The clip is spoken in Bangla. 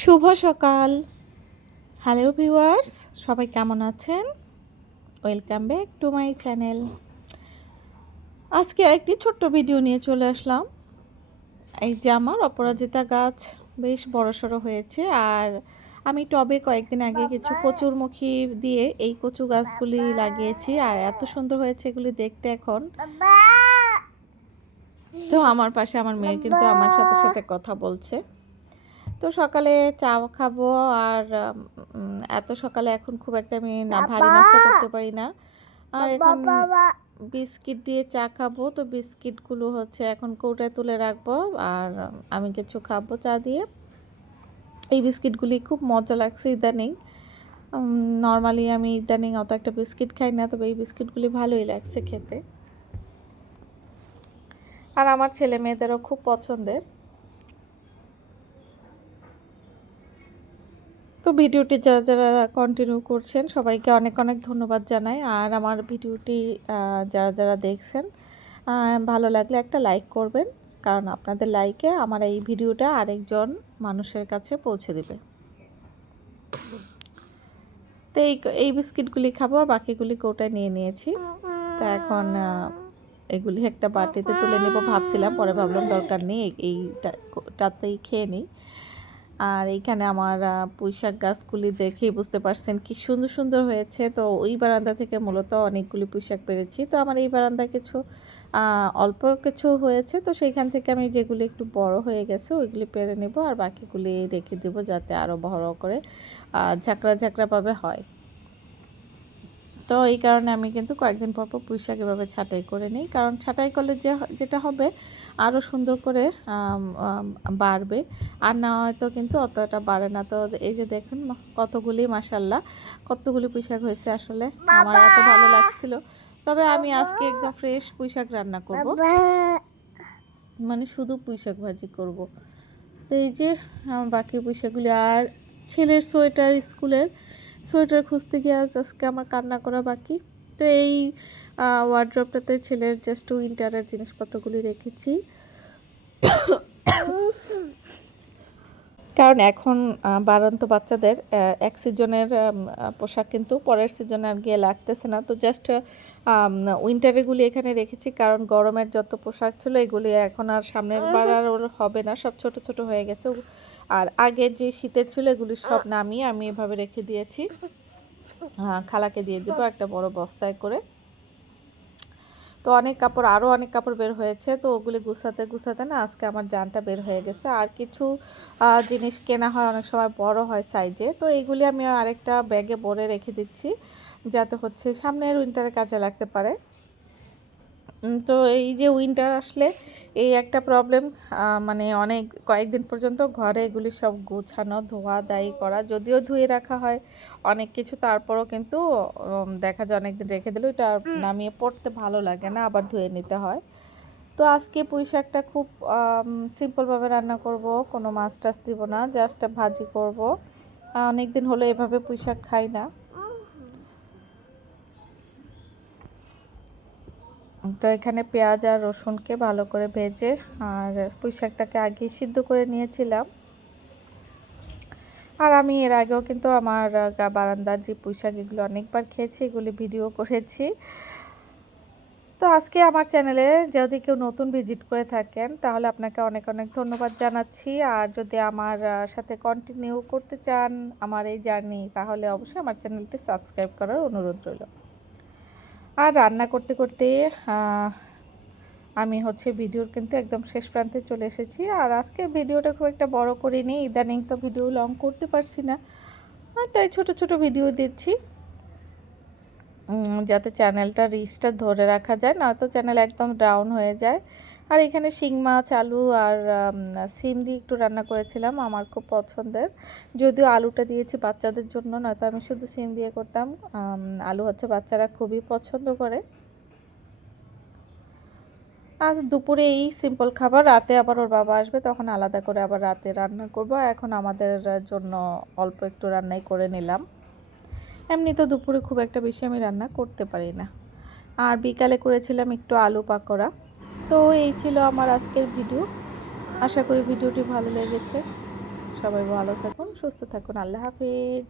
শুভ সকাল। হ্যালো ভিউয়ার্স, সবাই কেমন আছেন? Welcome back to my channel. আজকে আরেকটি ছোট্ট ভিডিও নিয়ে চলে আসলাম। এই যে আমার অপরাজিতা গাছ বেশ বড়সড় হয়েছে, আর আমি টবে কয়েকদিন আগে কিছু কচুরমুখী দিয়ে এই কচু গাছগুলি লাগিয়েছি, আর এত সুন্দর হয়েছে এগুলি দেখতে এখন। তো আমার পাশে আমার মেয়ে কিন্তু আমার সাথে সাথে কথা বলছে। তো সকালে চা খাবো, আর এত সকালে এখন খুব একটা আমি ভারী নাস্তা করতে পারি না। আর এখন বিস্কিট দিয়ে চা খাবো, তো বিস্কিটগুলো হচ্ছে এখন কৌটায় তুলে রাখবো, আর আমি কিছু খাবো চা দিয়ে। এই বিস্কিটগুলি খুব মজা লাগছে ইদানিং। নর্মালি আমি ইদানিং অত একটা বিস্কিট খাই না, তবে এই বিস্কিটগুলি ভালোই লাগছে খেতে, আর আমার ছেলে মেয়েদেরও খুব পছন্দের। তো ভিডিওটি যারা যারা কন্টিনিউ করছেন সবাইকে অনেক অনেক ধন্যবাদ জানাই। আর আমার ভিডিওটি যারা যারা দেখছেন, ভালো লাগলে একটা লাইক করবেন, কারণ আপনাদের লাইকে আমার এই ভিডিওটা আরেকজন মানুষের কাছে পৌঁছে দেবে। তো এই বিস্কিটগুলি খাবো, আর বাকিগুলি কৌটায় নিয়ে নিয়েছি। তো এখন এগুলি একটা বাটিতে তুলে নেব ভাবছিলাম, পরে ভাবলাম দরকার নেই, এইটাতেই খেয়ে নিই। আর এইখানে আমার পুঁইশাক গাছগুলি দেখেই বুঝতে পারছেন কি সুন্দর সুন্দর হয়েছে। তো ওই বারান্দা থেকে মূলত অনেকগুলি পুঁইশাক পেরেছি। তো আমার এই বারান্দায় কিছু অল্প কিছু হয়েছে, তো সেইখান থেকে আমি যেগুলি একটু বড় হয়ে গেছে ওইগুলি পেরে নেব, আর বাকিগুলি রেখে দেব যাতে আরও বড় করে ঝাঁকড়া ঝাঁকড়াভাবে হয়। তো এই কারণে আমি কিন্তু কয়েকদিন পর পর পুঁইশাক এভাবে ছাঁটাই করে নিই, কারণ ছাঁটাই করলে যেটা হবে আরও সুন্দর করে বাড়বে, আর না হয়তো কিন্তু অতটা বাড়ে না। তো এই যে দেখুন কতগুলি, মাশাল্লাহ কতগুলি পুঁইশাক হয়েছে, আসলে আমার এত ভালো লাগছিল। তবে আমি আজকে একদম ফ্রেশ পুঁইশাক রান্না করব, মানে শুধু পুঁইশাক ভাজি করব। তো এই যে বাকি পুঁইশাকগুলি, আর ছেলের সোয়েটার, স্কুলের সোয়েটার খুঁজতে গিয়ে আজকে আমার কান্না করা বাকি। তো এই ওয়ার্ড্রপটাতে ছেলের জাস্ট উইন্টারের জিনিসপত্রগুলি রেখেছি, কারণ এখন বাড়ন্ত বাচ্চাদের এক সিজনের পোশাক কিন্তু পরের সিজনে আর গিয়ে লাগতেছে না। তো জাস্ট উইন্টারেরগুলি এখানে রেখেছি, কারণ গরমের যত পোশাক ছিল এগুলি এখন আর সামনের বার আর হবে না, সব ছোট ছোট হয়ে গেছে। আর আগের যে শীতের ছিল এগুলি সব নামিয়ে আমি এভাবে রেখে দিয়েছি, খালাকে দিয়ে দেবো একটা বড় বস্তায় করে। তো অনেক কাপড়, আরও অনেক কাপড় বের হয়েছে, তো ওগুলি গুছাতে গুছাতে না আজকে আমার জানটা বের হয়ে গেছে। আর কিছু জিনিস কেনা হয় অনেক সময় বড় হয় সাইজে, তো এইগুলি আমি আরেকটা ব্যাগে ভরে রেখে দিচ্ছি, যাতে হচ্ছে সামনের উইন্টারে কাজে লাগতে পারে। তো এই যে উইন্টার আসলে এই একটা প্রবলেম, মানে অনেক কয়েকদিন পর্যন্ত ঘরে এগুলি সব গোছানো, ধোয়া দায়ী করা, যদিও ধুয়ে রাখা হয় অনেক কিছু, তারপরও কিন্তু দেখা যায় অনেকদিন রেখে দিলেও এটা নামিয়ে পড়তে ভালো লাগে না, আবার ধুয়ে নিতে হয়। তো আজকে পুঁই শাকটা খুব সিম্পলভাবে রান্না করব, কোনো মাছ টাছ দিব না, জাস্ট ভাজি করব। অনেক দিন হলো এভাবে পুঁই শাক খাই না। তো এখানে পেঁয়াজ আর রসুনকে ভালো করে ভেজে, আর পুঁই শাকটাকে আগে সিদ্ধ করে নিয়েছিলাম। আর আমি এর আগেও কিন্তু আমার বারান্দার যে পুঁই শাক এগুলো অনেকবার খেয়েছি, এগুলি ভিডিও করেছি। তো আজকে আমার চ্যানেলে যদি কেউ নতুন ভিজিট করে থাকেন তাহলে আপনাকে অনেক অনেক ধন্যবাদ জানাচ্ছি, আর যদি আমার সাথে কন্টিনিউ করতে চান আমার এই জার্নি, তাহলে অবশ্যই আমার চ্যানেলটি সাবস্ক্রাইব করার অনুরোধ রইল। আর রান্না করতে করতে আমি হচ্ছে ভিডিওর কিন্তু একদম শেষ প্রান্তে চলে এসেছি। আর আজকে ভিডিওটা খুব একটা বড় করিনি, ইদানিং তো ভিডিও লং করতে পারছি না, আর তাই ছোট ছোট ভিডিও দিচ্ছি, যাতে চ্যানেলটা রিচটা ধরে রাখা যায়, নয়তো চ্যানেল একদম ডাউন হয়ে যায়। আর এখানে শিং মাছ, আলু আর সিম দিয়ে একটু রান্না করেছিলাম, আমার খুব পছন্দের, যদিও আলুটা দিয়েছি বাচ্চাদের জন্য, নয়তো আমি শুধু সিম দিয়ে করতাম। আলু হচ্ছে বাচ্চারা খুবই পছন্দ করে। আজ দুপুরে এই সিম্পল খাবার, রাতে আবার ওর বাবা আসবে, তখন আলাদা করে আবার রাতে রান্না করব। এখন আমাদের জন্য অল্প একটু রান্নাই করে নিলাম, এমনি তো দুপুরে খুব একটা বেশি আমি রান্না করতে পারি না। আর বিকালে করেছিলাম একটু আলু পাকোড়া। তো এই ছিল আমার আজকের ভিডিও, আশা করি ভিডিওটি ভালো লেগেছে। সবাই ভালো থাকুন, সুস্থ থাকুন। আল্লাহ হাফেজ।